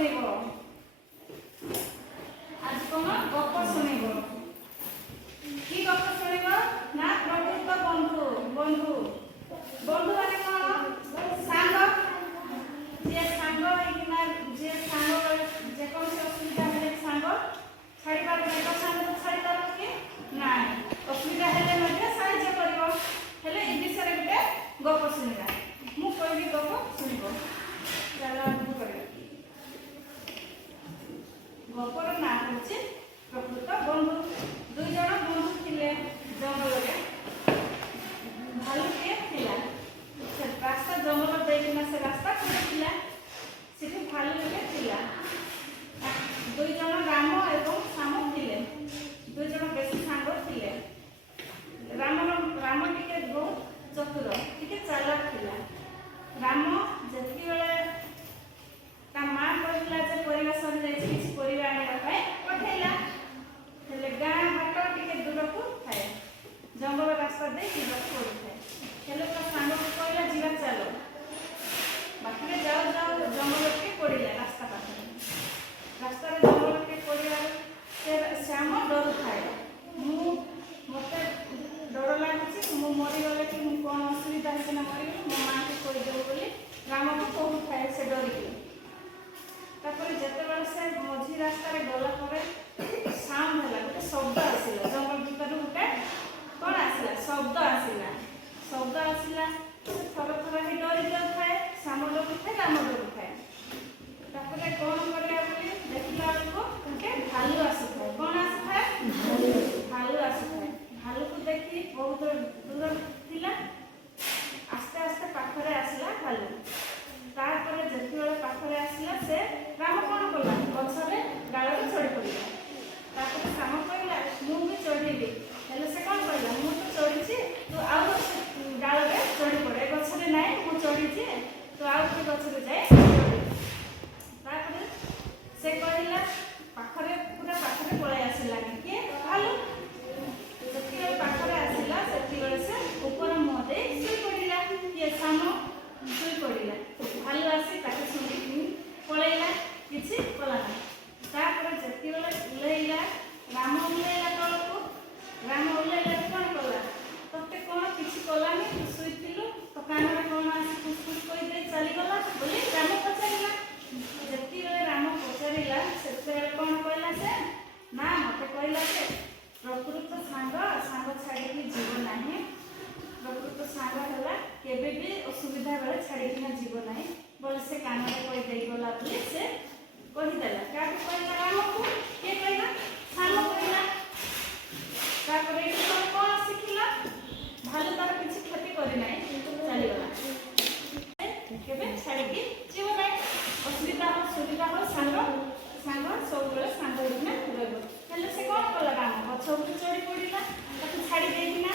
ଶୁଣିବ। ଆଜି କଣ ଗପ ଶୁଣିବ। କି ଗପ ଶୁଣିବ ନା ପ୍ରକୃତ ବନ୍ଧୁ। ବନ୍ଧୁ ବନ୍ଧୁ ମାନେ କଣ ସାଙ୍ଗ। ଯିଏ ସାଙ୍ଗ ହେଇକିନା ଯିଏ ସାଙ୍ଗ ଯେକୌଣସି ଅସୁବିଧା ହେଲେ ସାଙ୍ଗ ଛାଡ଼ି ପାରୁନି ତ ସାଙ୍ଗ ଛାଡ଼ି ପାରୁନି କି ନାଇଁ। ଅସୁବିଧା ହେଲେ ମଧ୍ୟ ସାହାଯ୍ୟ କରିବ। ହେଲେ ଏ ବିଷୟରେ ଗୋଟେ ଗପ ଶୁଣିବା। ମୁଁ କହିବି ଗପ ଶୁଣିବ। ଚାଲ ଆରମ୍ଭ କରିବା। ଗପର ନାଁ ହେଉଛି ପ୍ରକୃତ ବନ୍ଧୁ। ଦୁଇ ଜଣ ବନ୍ଧୁ ଥିଲେ ଜଙ୍ଗଲରେ। ଭାଲୁଟିଏ ଥିଲା। ସେ ରାସ୍ତା ଜଙ୍ଗଲ ଦେଇକିନା ସେ ରାସ୍ତା ଥିଲା। ସେଠି ଭାଲୁଟିଏ ଥିଲା। ଦୁଇ ଜଣ ରାମ ଏବଂ ଶ୍ୟାମ ଥିଲେ। ଦୁଇ ଜଣ ବେଶୀ ସାଙ୍ଗ ଥିଲେ। ରାମ ଟିକେ ବହୁତ ଚତୁର, ଟିକେ ଚାଲାକ ଥିଲା। ରାମ ଯେତିକିବେଳେ ତା ମା କହିଥିଲା ଯେ ପରିବା ସରିଯାଇଛି କିଛି ପରିବା ଆଣିବା ପାଇଁ ପଠେଇଲା। ହେଲେ ଗାଁ ହାଟ ଟିକେ ଦୂରକୁ ଥାଏ। ଜଙ୍ଗଲ ରାସ୍ତା ଦେଇ ଯିବାକୁ ପଡ଼ିଥାଏ। ହେଲେ ତା ସାଙ୍ଗକୁ କହିଲା ଯିବା ଚାଲ। ବାଟରେ ଯାଉ ଯାଉ ଜଙ୍ଗଲଟିଏ ପଡ଼ିଲା ରାସ୍ତା ପାଖରେ। ରାସ୍ତାରେ ଜଙ୍ଗଲଟିଏ ପଡ଼ିବାରୁ ସେ ଶ୍ୟାମ ଡରୁଥାଏ। ମୋତେ ଡର ଲାଗୁଛି, ମୁଁ ମରିଗଲେ କି ମୁଁ କ'ଣ ଅସୁବିଧା ହେଇକିନା ମରିଗଲି ମୋ ମାଆକୁ କହିଦେବୁ ବୋଲି ରାମକୁ କହୁଥାଏ ସେ ଡରିକି। ତାପରେ ଯେତେବେଳେ ସେ ମଝି ରାସ୍ତାରେ ଗଲା ପରେ ସାଉଣ୍ଡ ହେଲା, ଗୋଟେ ଶବ୍ଦ ଆସିଲା। ଜଙ୍ଗଲ ଭିତରୁ ଗୋଟେ କ'ଣ ଆସିଲା? ଶବ୍ଦ ଆସିଲା। ଶବ୍ଦ ଆସିଲା। ସେ ଥର ଥର ହେଇ ଡରି ଯାଉଥାଏ। ଶ୍ୟାମ ଡରୁଥାଏ, ରାମ ଡରୁଥାଏ। ତାପରେ କ'ଣ କରିବା ବୋଲି ଦେଖିଲା ବେଳକୁ ଗୋଟେ ଭାଲୁ ଆସୁଥାଏ। କ'ଣ ଆସୁଥାଏ? ଭାଲୁ ଆସୁଥାଏ। ଭାଲୁକୁ ଦେଖି ବହୁତ ଦୂର ଥିଲା। ଆସ୍ତେ ଆସ୍ତେ ପାଖରେ ଆସିଲା ଭାଲୁ। ତାପରେ ଯେତେବେଳେ ପାଖରେ ଆସିଲା ସେ ରାମ କ'ଣ କଲା? ଗଛରେ ଡାଳରେ ଚଢ଼ି ପଡ଼ିଲା। ତାପରେ ଶ୍ୟାମ କହିଲା ମୁଁ ବି ଚଢ଼ିବି। ହେଲେ ସେ କ'ଣ କହିଲା? ମୁଁ ତ ଚଢ଼ିଛି, ତୁ ଆଉ ଗୋଟେ ଡାଳରେ ଚଢ଼ି ପଡ଼େ। ଏ ଗଛରେ ନାହିଁ, ମୁଁ ଚଢ଼ିଛି, ତୁ ଆଉ ଗୋଟେ ଗଛରେ ଯାଇ ଚଢ଼ିବୁ। ତାପରେ ସେ କହିଲା ପାଖରେ ପୁରା ପାଖରେ ପଳାଇ ଆସିଲାନି। କିଏ? ଭାଲୁ। ଯେତିବେଳେ ପାଖରେ ଆସିଲା ସେତିବେଳେ ସେ ଉପର ମୁହଁ ଦେଇ ଶୋଇ ପଡ଼ିଲା। କିଏ? ଶ୍ୟାମ ଶୋଇ ପଡ଼ିଲା। ଭାଲୁ ଆସି ତାକୁ ଶୁଣିକି ପଳେଇଲା, କିଛି କଲା ନାହିଁ। ତାପରେ ଯେତେବେଳେ ଓହ୍ଲେଇଲା, ରାମ ଓହ୍ଲେଇଲା ତଳକୁ। ରାମ ଓହ୍ଲେଇଲା କ'ଣ କଲା? ତତେ କ'ଣ କିଛି କଲାନି? ତୁ ଶୋଇଥିଲୁ, ତୋ କାନରେ କ'ଣ ଆସି ଫୁସ୍ ଫୁସ୍ କହିଦେଇ ଚାଲିଗଲା ବୋଲି ରାମ ପଚାରିଲା। ଯେତେବେଳେ ରାମ ପଚାରିଲା ସେତେବେଳେ କ'ଣ କହିଲା ସେ? ନା ମୋତେ କହିଲା ଯେ ପ୍ରକୃତ ସାଙ୍ଗ ସାଙ୍ଗ ଛାଡ଼ିକି ଯିବ ନାହିଁ। ପ୍ରକୃତ ସାଙ୍ଗ ହେଲା କେବେ ବି ଅସୁବିଧା ବେଳେ ଛାଡ଼ିକିନା ଯିବ ନାହିଁ ବୋଲି ସେ କାନରେ କହିଦେଇ ଗଲା ବୋଲି ସେ କହିଦେଲା। କାହାକୁ କହିଲା? ରାମକୁ। କିଏ କହିଲା? ଶ୍ୟାମ କହିଲା। ତାପରେ ଏଠି ତମେ କ'ଣ ଶିଖିଲା? ଭାଲୁ ତାର କିଛି କ୍ଷତି କରିନାହିଁ, କିନ୍ତୁ ଚାଲିଗଲା। କେବେ ଛାଡ଼ିକି ଯିବ ନାହିଁ। ଅସୁବିଧା ହଉ ସୁବିଧା ହଉ ସାଙ୍ଗ ସବୁବେଳେ ସାଙ୍ଗ ହେଇକିନା ରହିବ। ହେଲେ ସେ କ'ଣ କଲା? ରାମ ଗଛ ଉପରେ ଚଢ଼ି ପଡ଼ିଲା ତାକୁ ଛାଡ଼ି ଦେଇକିନା।